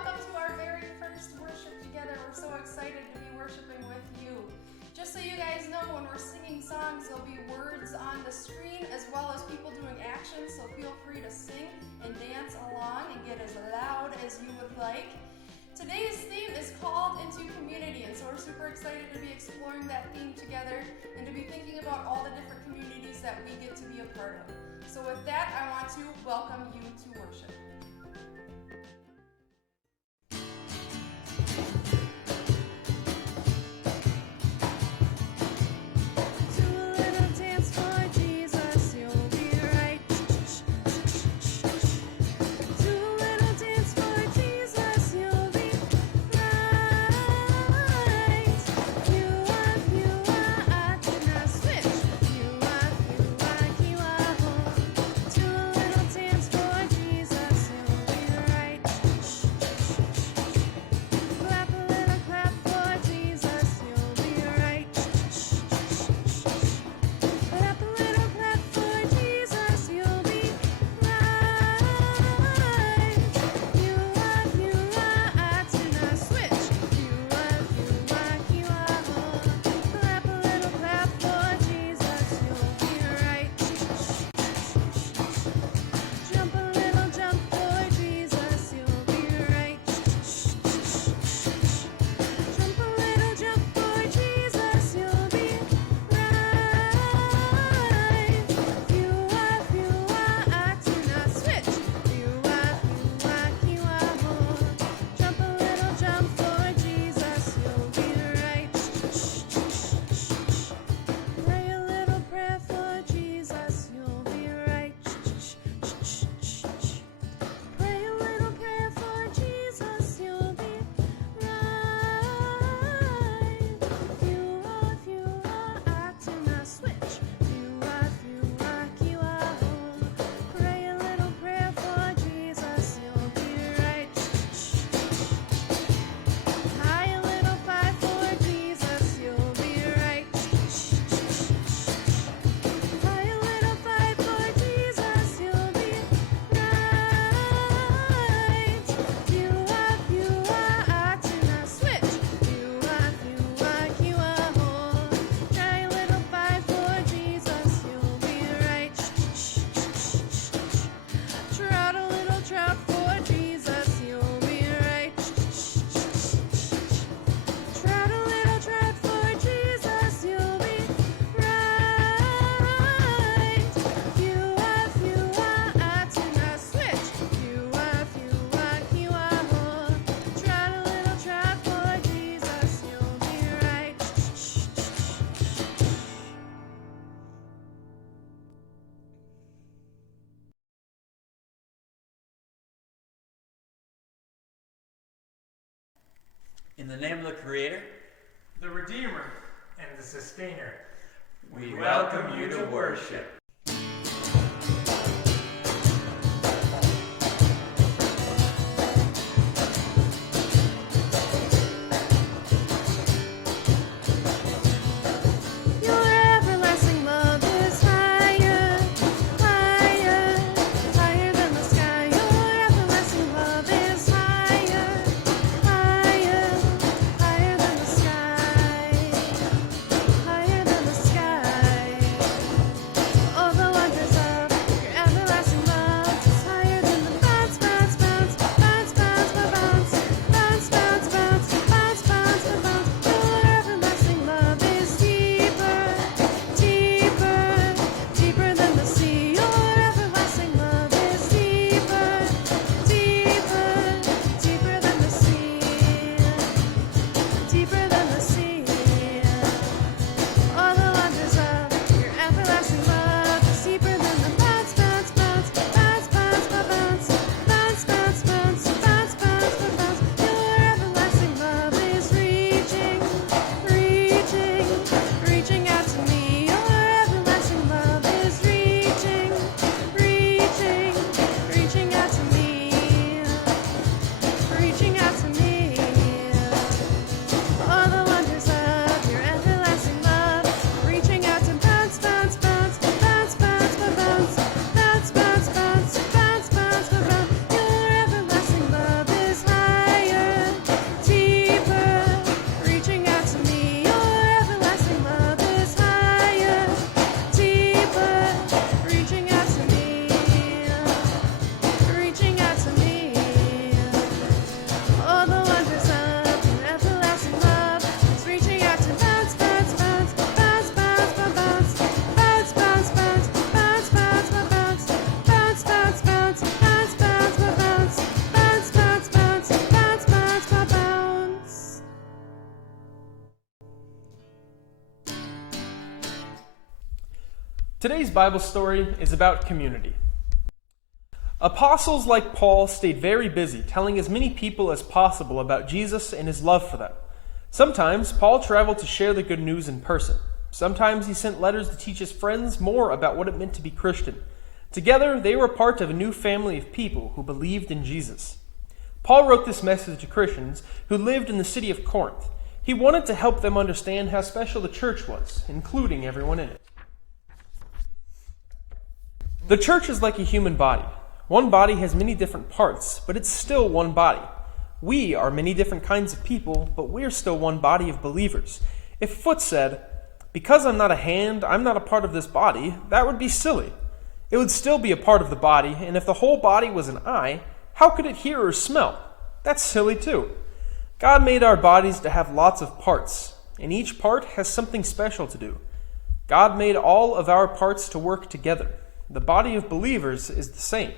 welcome to our very first worship together. We're so excited to be worshiping with you. Just so you guys know, when we're singing songs, there'll be words on the screen as well as people doing actions, so feel free to sing and dance along and get as loud as you would like. Today's theme is called Into Community, and so we're super excited to be exploring that theme together and to be thinking about all the different communities that we get to be a part of. So with that, I want to welcome you to worship. In the name of the Creator, the Redeemer, and the Sustainer, we welcome you to worship. Higher than the sky. Today's Bible story is about community. Apostles like Paul stayed very busy telling as many people as possible about Jesus and his love for them. Sometimes Paul traveled to share the good news in person. Sometimes he sent letters to teach his friends more about what it meant to be Christian. Together, they were part of a new family of people who believed in Jesus. Paul wrote this message to Christians who lived in the city of Corinth. He wanted to help them understand how special the church was, including everyone in it. The church is like a human body. One body has many different parts, but it's still one body. We are many different kinds of people, but we're still one body of believers. If Foot said, "Because I'm not a hand, I'm not a part of this body," that would be silly. It would still be a part of the body, and if the whole body was an eye, how could it hear or smell? That's silly too. God made our bodies to have lots of parts, and each part has something special to do. God made all of our parts to work together. The body of believers is the same.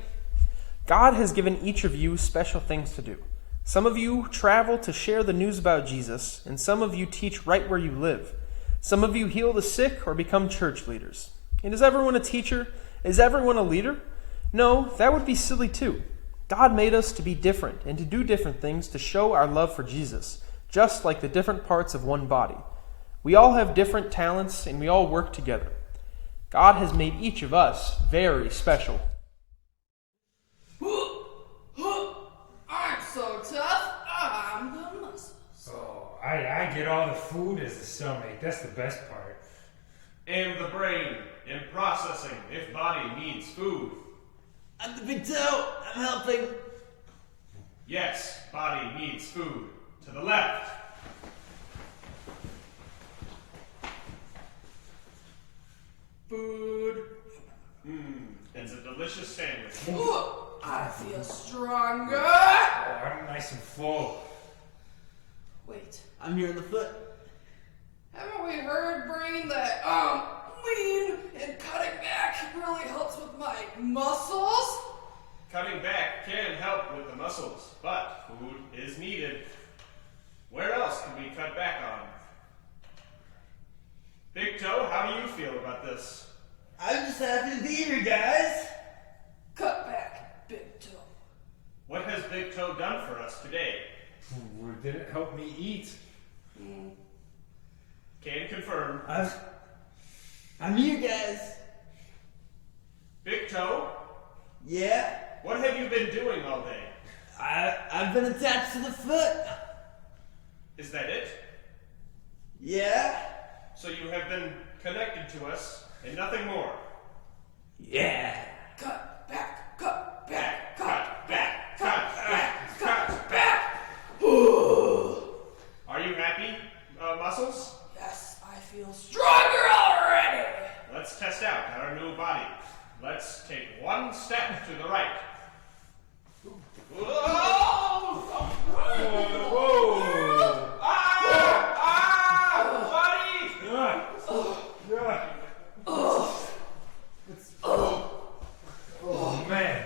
God has given each of you special things to do. Some of you travel to share the news about Jesus, and some of you teach right where you live. Some of you heal the sick or become church leaders. And is everyone a teacher? Is everyone a leader? No, that would be silly too. God made us to be different and to do different things to show our love for Jesus, just like the different parts of one body. We all have different talents, and we all work together. God has made each of us very special. I'm so tough, I'm the muscles. Oh, I get all the food as the stomach. That's the best part. And the brain in processing if body needs food. I'm the big toe. I'm helping. Yes, body needs food. To the left. Food. It's a delicious sandwich. Ooh, I feel stronger. Oh, I'm nice and full. Wait, I'm here in the foot. haven't we heard, Brain, that lean and cutting back really helps with my muscles? Cutting back can help with the muscles, but food is needed. Where else can we cut back on? Big Toe, how do you feel about this? I'm just happy to be here, guys. Cut back, Big Toe. What has Big Toe done for us today? Ooh, did it help me eat? Can confirm. I'm here, guys. Big Toe, Yeah? what have you been doing all day? I've been attached to the foot. Is that it? Yeah? So you have been connected to us and nothing more. Yeah. Cut back, cut back, Cut back, cut back, cut back. Are you happy, muscles? Yes, I feel stronger already. Let's test out our new body. Let's take one step to the right. Whoa! Whoa! Oh, man.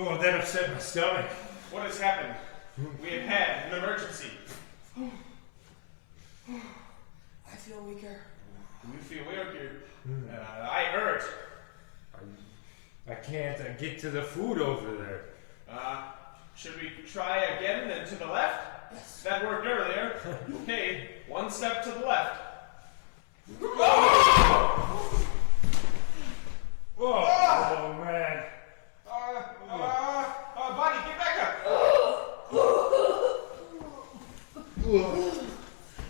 Oh, that upset my stomach. What has happened? We have had an emergency. I feel weaker. You feel weird here. I hurt. I can't get to the food over there. Should we try again and to the left? Yes. That worked earlier. Okay, one step to the left. Oh, man. Buddy, get back up.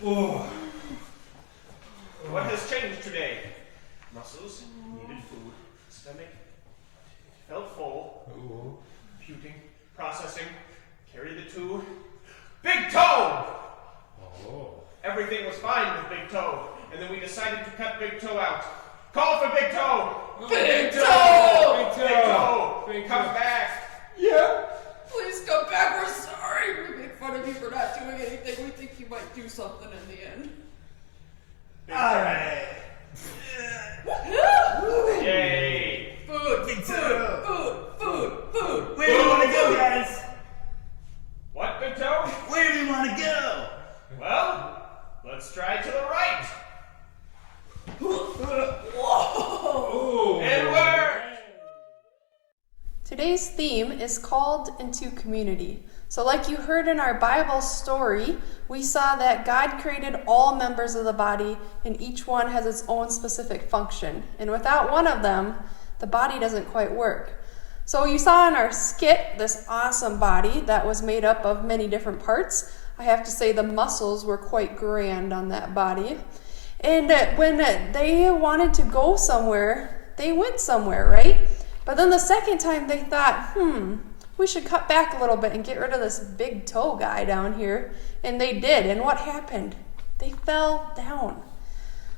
Oh. What has changed today? Muscles needed food. Stomach felt full. Oh. Puking, processing, carry the two. Big Toe! Oh. Everything was fine with Big Toe, and then we decided to cut Big Toe out. Call for Big Toe! Big Toe! Big Toe! Big Come Toe. back! Yeah? Please come back, we're sorry. We make fun of you for not doing anything. We think you might do something in the end. Big All Toe. right. Yay! Food, Big food, Toe. food, food, food. Where do you want to go, guys? What, Big Toe? Where do you want to go? Well, let's try to the right. Whoa! Today's theme is called into community. So like you heard in our Bible story, we saw that God created all members of the body and each one has its own specific function. And without one of them, the body doesn't quite work. So you saw in our skit this awesome body that was made up of many different parts. I have to say the muscles were quite grand on that body. And when they wanted to go somewhere, they went somewhere, right? But then the second time they thought, we should cut back a little bit and get rid of this big toe guy down here. And they did. And what happened? They fell down.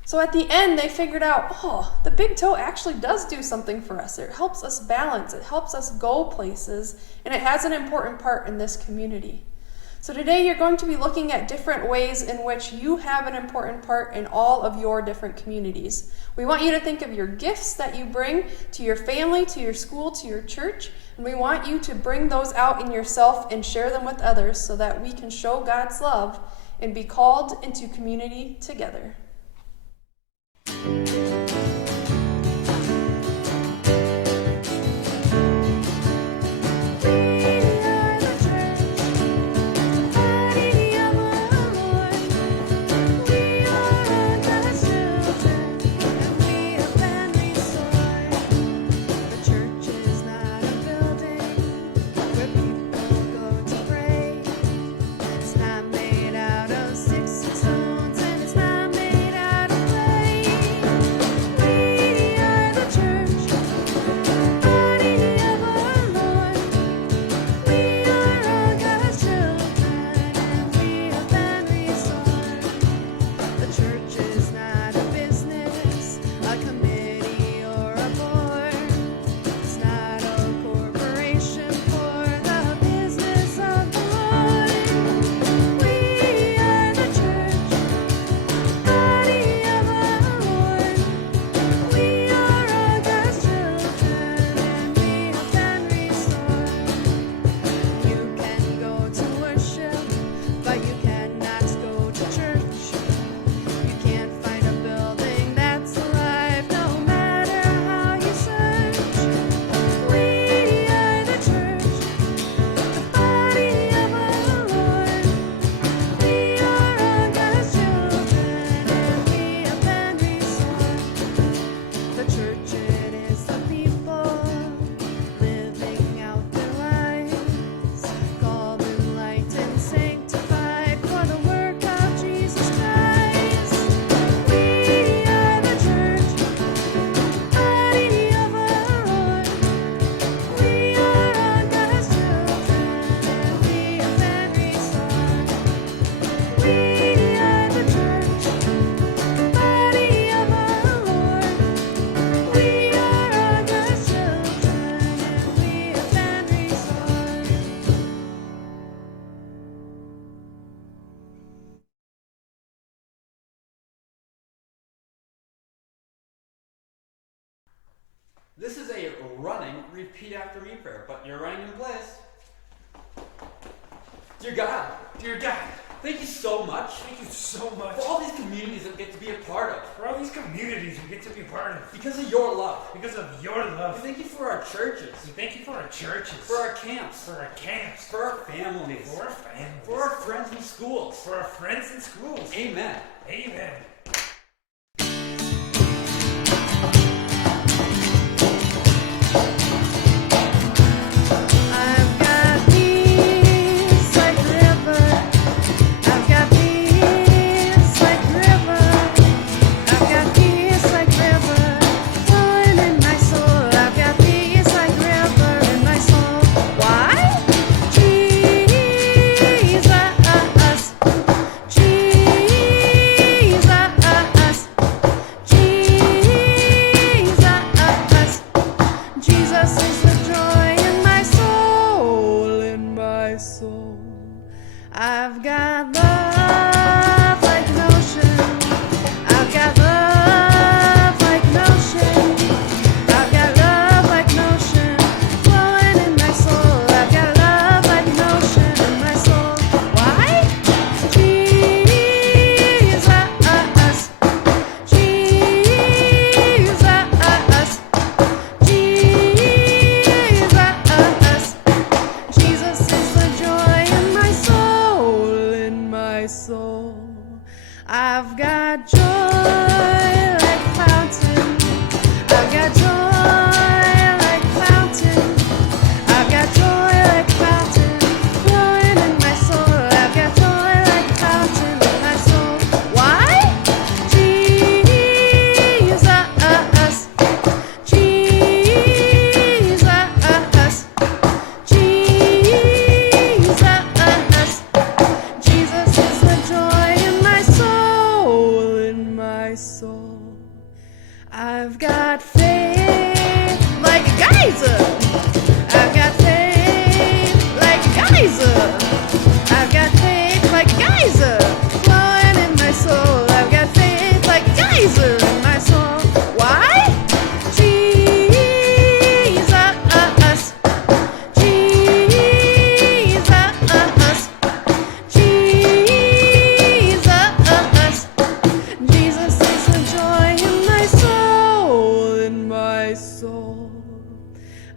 So at the end, they figured out, the big toe actually does do something for us. It helps us balance. It helps us go places. And it has an important part in this community. So today you're going to be looking at different ways in which you have an important part in all of your different communities. We want you to think of your gifts that you bring to your family, to your school, to your church, and we want you to bring those out in yourself and share them with others so that we can show God's love and be called into community together. This is a running, repeat after me prayer, but you're running in place. Dear God, thank you so much. Thank you so much. For all these communities that we get to be a part of. For all these communities we get to be part of. Because of your love. Because of your love. We thank you for our churches. We thank you for our churches. For our camps. For our camps. For our families. For our families. For our friends in schools. For our friends in schools. Amen. Amen. Jesus,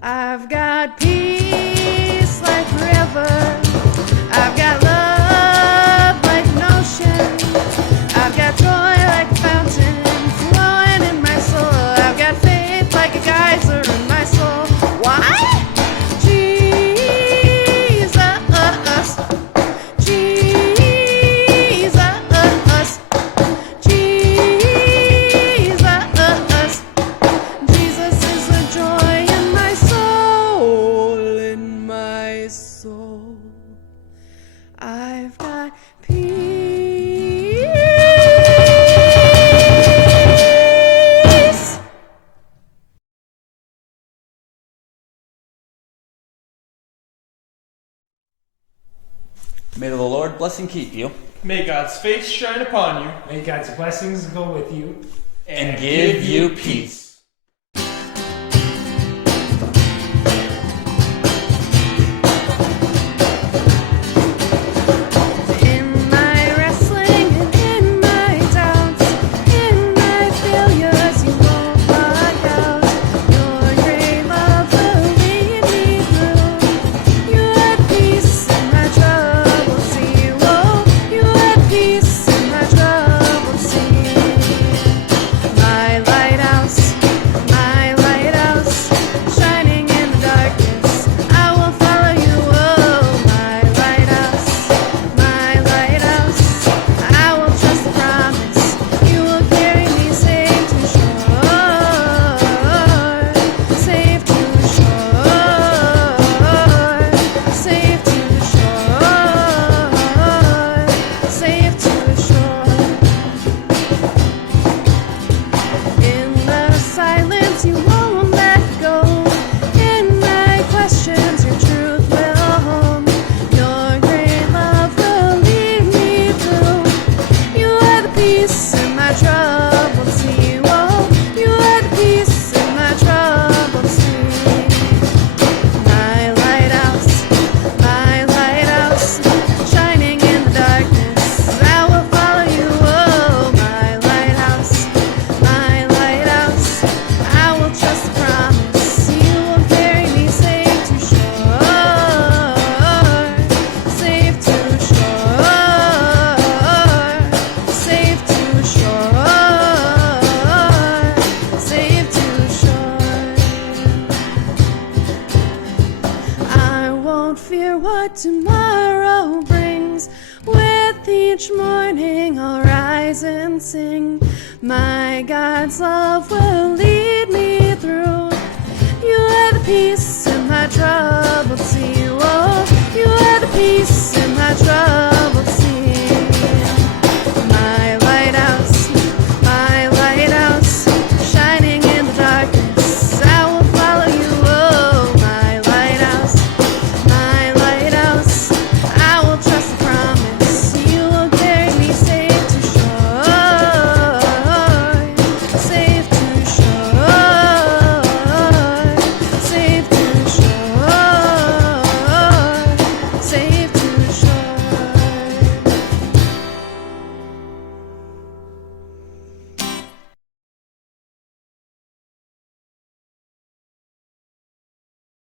I've got peace like a river. I've got love like an ocean. I've got joy like a fountain flowing in my soul. I've got faith like a geyser in my soul. Why? Jesus, Jesus, Jesus. Jesus is the joy in my soul, in my soul. I've got peace. May the Lord bless and keep you. May God's face shine upon you. May God's blessings go with you. And give you peace. In my wrestling and in my doubts, in my failures, you won't back out. Your great love will lead me through. You had peace in my troubled sea. Whoa, you had peace in my troubled sea. My lighthouse, shining in the darkness. I will follow you. Oh, my lighthouse. I will trust the promise. You will carry me safe to shore. Safe to shore. Safe to shore. Safe to shore. In the silence, you won't let go. In my questions, your truth will home. Your great love will lead me through. You are the peace in my troubled sea. Whoa, you are the peace in my troubled sea. My lighthouse, shining in the darkness. I will follow you. Oh, my lighthouse. I will trust the promise. You will carry me safe to shore. Safe to shore. Safe to shore. Safe to shore. I won't fear what tomorrow brings. With each morning I'll rise and sing. My God's love will lead me through. You are the peace